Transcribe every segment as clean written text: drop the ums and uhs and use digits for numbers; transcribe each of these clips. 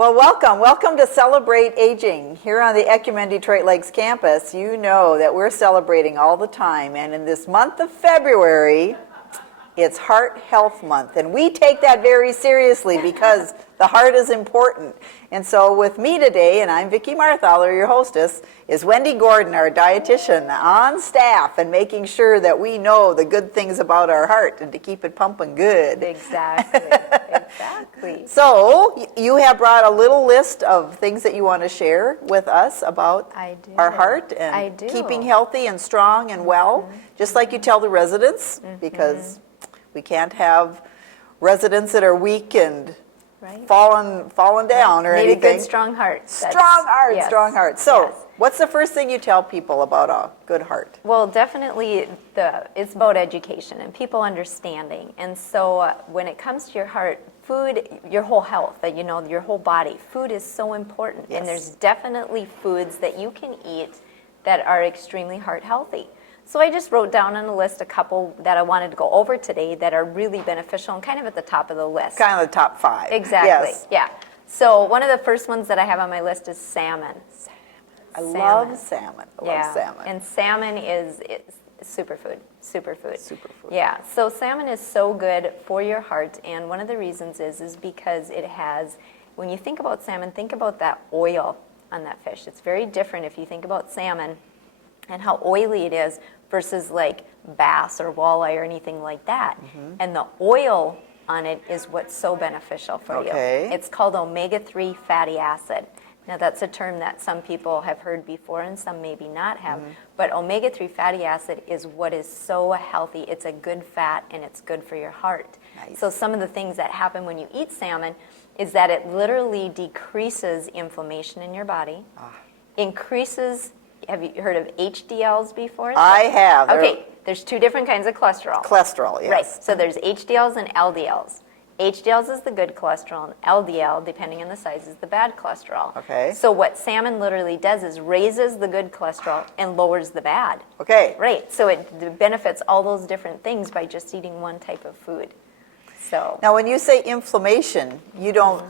Well, welcome to Celebrate Aging. Here on the Ecumen Detroit Lakes campus, you know that we're celebrating all the time, and in this month of February, it's Heart Health Month, and we take that very seriously because the heart is important. And so with me today, and I'm Vicki Marthaler, your hostess, is Wendy Gordon, our dietitian on staff and making sure that we know the good things about our heart and to keep it pumping good. Exactly, exactly. So you have brought a little list of things that you want to share with us about our heart and keeping healthy and strong and well, just like you tell the residents, because we can't have residents that are weak and fallen down or anything. Need a good, strong heart. Strong heart. So what's the first thing you tell people about a good heart? Well, definitely it's about education and people understanding. And so when it comes to your heart, food, your whole health, your whole body, food is so important. Yes. And there's definitely foods that you can eat that are extremely heart healthy. So I just wrote down on the list a couple that I wanted to go over today that are really beneficial and kind of at the top of the list. Kind of the top 5. Exactly, Yes. yeah. So one of the first ones that I have on my list is salmon. I love salmon. And salmon is superfood. Yeah, so salmon is so good for your heart, and one of the reasons is because it has, when you think about salmon, think about that oil on that fish. It's very different if you think about salmon and how oily it is versus like bass or walleye or anything like that. And the oil on it is what's so beneficial for you. It's called omega-3 fatty acid. Now that's a term that some people have heard before and some maybe not have, but omega-3 fatty acid is what is so healthy. It's a good fat and it's good for your heart. Nice. So some of the things that happen when you eat salmon is that it literally decreases inflammation in your body, increases. Have you heard of HDLs before? I have. Okay, there's 2 different kinds of cholesterol. Cholesterol, yes. Right, so there's HDLs and LDLs. HDLs is the good cholesterol, and LDL, depending on the size, is the bad cholesterol. Okay. So what salmon literally does is raises the good cholesterol and lowers the bad. Okay. Right, so it benefits all those different things by just eating one type of food. So now when you say inflammation, you don't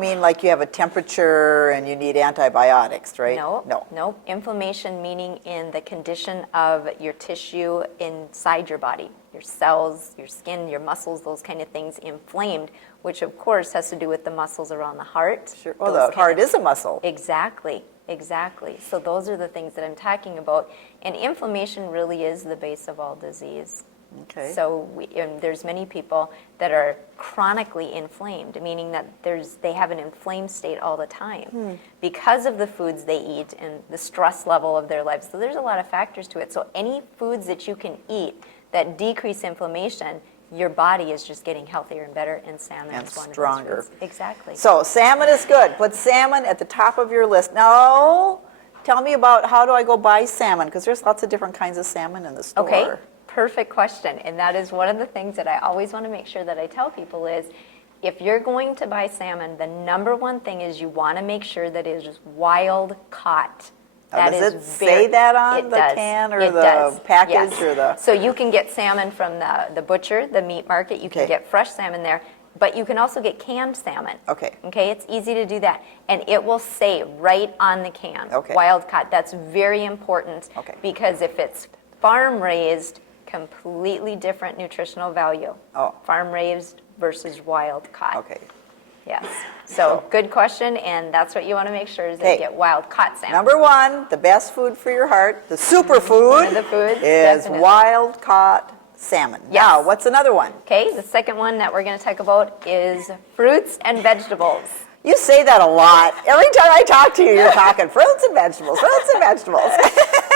mean like you have a temperature and you need antibiotics, right? No. Inflammation meaning in the condition of your tissue inside your body, your cells, your skin, your muscles, those kind of things inflamed, which of course has to do with the muscles around the heart. Sure. Well, the heart is a muscle. Exactly. So those are the things that I'm talking about. And inflammation really is the base of all disease. Okay. So there's many people that are chronically inflamed, meaning that they have an inflamed state all the time because of the foods they eat and the stress level of their lives. So there's a lot of factors to it. So any foods that you can eat that decrease inflammation, your body is just getting healthier and better, and salmon is one stronger. of those foods. Exactly. So salmon is good. Put salmon at the top of your list. Now, tell me about how do I go buy salmon, because there's lots of different kinds of salmon in the store. Okay. Perfect question, and that is one of the things that I always want to make sure that I tell people is if you're going to buy salmon, the number one thing is you want to make sure that it is wild caught. Does it say that on the can or the package or the? So you can get salmon from the butcher, the meat market. You can get fresh salmon there, but you can also get canned salmon. Okay, it's easy to do that, and it will say right on the can, wild caught. That's very important because if it's farm raised, completely different nutritional value. Farm raised versus wild caught. Okay. Yes. So good question, and that's what you want to make sure is that you get wild caught salmon. Number 1, the best food for your heart, the superfood, one of the foods, is wild caught salmon. Yes. Now, what's another one? Okay, the second one that we're going to talk about is fruits and vegetables. You say that a lot. Every time I talk to you, you're talking fruits and vegetables,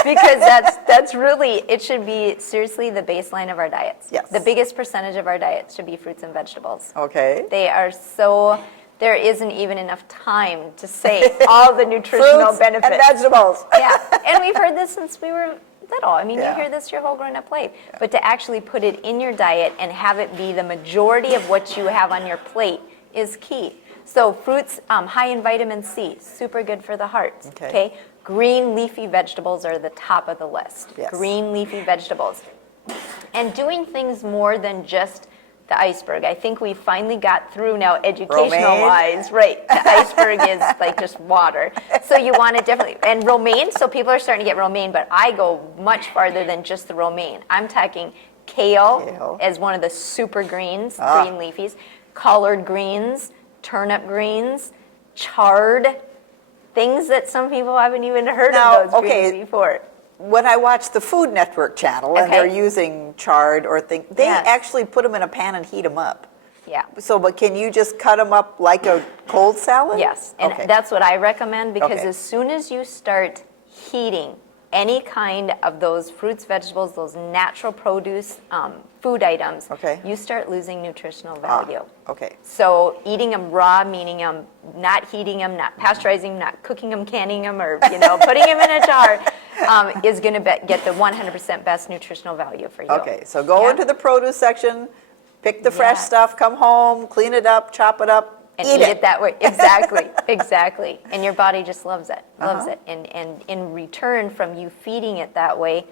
Because that's really, it should be seriously the baseline of our diets. Yes. The biggest percentage of our diets should be fruits and vegetables. Okay. They are there isn't even enough time to say all the nutritional benefits. And vegetables. Yeah, and we've heard this since we were little. I mean, you hear this your whole grown-up life. But to actually put it in your diet and have it be the majority of what you have on your plate is key. So fruits, high in vitamin C, super good for the heart. Okay. Green leafy vegetables are the top of the list. Yes. Green leafy vegetables. And doing things more than just the iceberg. I think we finally got through now educational-wise. Right, the iceberg is like just water. So you want to definitely, and romaine, so people are starting to get romaine, but I go much farther than just the romaine. I'm talking kale as one of the super greens, green leafies, collard greens, turnip greens, chard, things that some people haven't even heard of those greens before. When I watch the Food Network channel and they're using chard or things, they actually put them in a pan and heat them up. Yeah. So, but can you just cut them up like a cold salad? Yes, and that's what I recommend, because as soon as you start heating any kind of those fruits, vegetables, those natural produce, food items, you start losing nutritional value. So eating them raw, meaning not heating them, not pasteurizing, not cooking them, canning them, or putting them in a jar, is going to get the 100% best nutritional value for you. Okay, so go into the produce section, pick the fresh stuff, come home, clean it up, chop it up, and eat it that way. Exactly, exactly. And your body just loves it, loves it. And in return from you feeding it that way,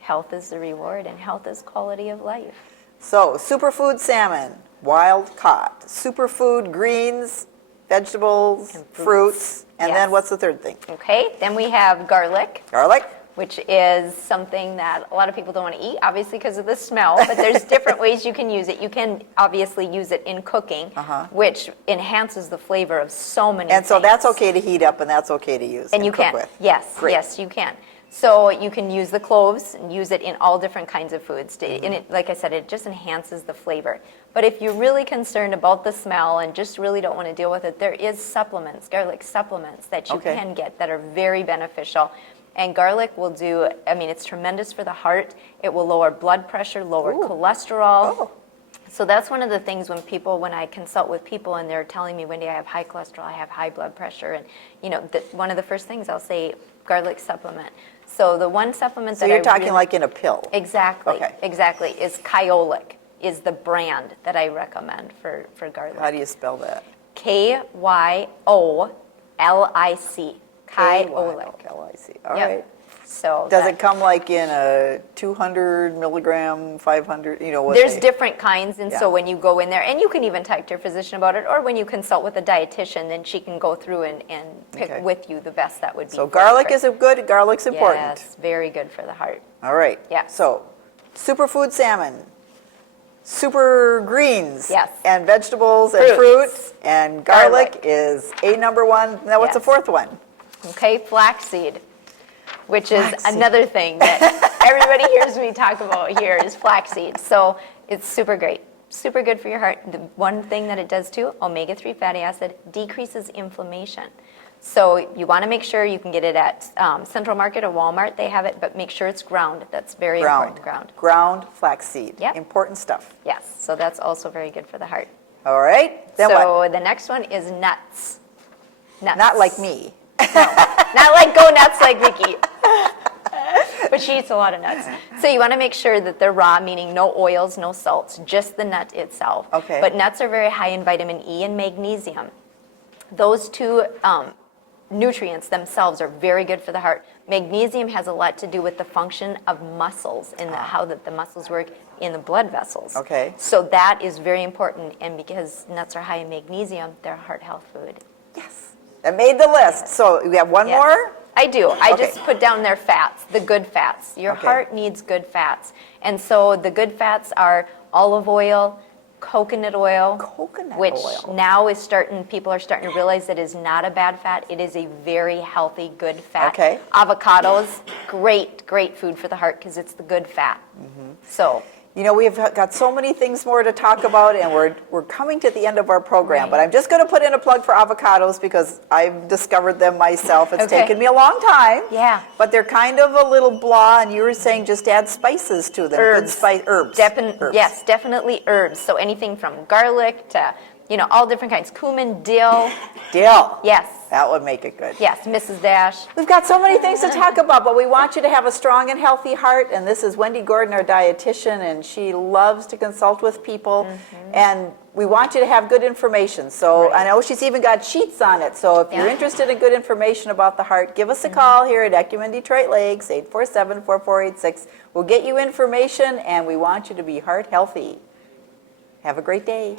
health is the reward, and health is quality of life. So, superfood salmon, wild caught. Superfood greens, vegetables, and fruits. And then what's the third thing? Okay, then we have garlic. Garlic. Which is something that a lot of people don't want to eat, obviously because of the smell, but there's different ways you can use it. You can obviously use it in cooking, which enhances the flavor of so many things. And so that's okay to heat up, and that's okay to use and you cook can. with. Yes, yes, you can. So you can use the cloves and use it in all different kinds of foods. And it, like I said, it just enhances the flavor. But if you're really concerned about the smell and just really don't want to deal with it, there is supplements, garlic supplements that you can get that are very beneficial. And garlic will do, I mean, it's tremendous for the heart. It will lower blood pressure, lower cholesterol. So that's one of the things when I consult with people and they're telling me, Wendy, I have high cholesterol, I have high blood pressure. And, one of the first things I'll say, garlic supplement. So the one supplement that you're talking like in a pill? Exactly, exactly, is Kyolic, is the brand that I recommend for garlic. How do you spell that? Kyolic. Kyolic. All right. So does it come like in a 200 milligram, 500? There's different kinds, and so when you go in there, and you can even talk to your physician about it, or when you consult with a dietitian, then she can go through and pick with you the best that would be. So garlic is good. Garlic's important. Yes, very good for the heart. All right. Yeah. So, superfood salmon, super greens, and vegetables and fruits, and garlic is number one. Now, what's the fourth one? Okay, flaxseed, which is another thing that everybody hears me talk about here is flaxseed. So it's super great, super good for your heart. The one thing that it does too, omega-3 fatty acid, decreases inflammation. So you want to make sure you can get it at Central Market or Walmart. They have it, but make sure it's ground. That's very important. Ground flaxseed. Yeah. Important stuff. Yes. So that's also very good for the heart. All right. Then what? The next one is nuts. Nuts. Not like me. No, not like go nuts like Vicky. But she eats a lot of nuts. So you want to make sure that they're raw, meaning no oils, no salts, just the nut itself. Okay. But nuts are very high in vitamin E and magnesium. Those two nutrients themselves are very good for the heart. Magnesium has a lot to do with the function of muscles and how the muscles work in the blood vessels. Okay. So that is very important, and because nuts are high in magnesium, they're a heart health food. Yes. I made the list. So we have one more? I do. I just put down their fats, the good fats. Your heart needs good fats. And so the good fats are olive oil, coconut oil, which now people are starting to realize that is not a bad fat. It is a very healthy, good fat. Okay. Avocados, great food for the heart because it's the good fat. So. We've got so many things more to talk about, and we're coming to the end of our program. But I'm just going to put in a plug for avocados because I've discovered them myself. It's taken me a long time. Yeah. But they're kind of a little blah, and you were saying just add spices to them. Herbs. Herbs. Yes, definitely herbs. So anything from garlic to, all different kinds. Cumin, dill. Dill. Yes. That would make it good. Yes, Mrs. Dash. We've got so many things to talk about, but we want you to have a strong and healthy heart. And this is Wendy Gordon, our dietitian, and she loves to consult with people. And we want you to have good information. So I know she's even got sheets on it. So if you're interested in good information about the heart, give us a call here at Ecumen Detroit Lakes, 847-4486. We'll get you information, and we want you to be heart healthy. Have a great day.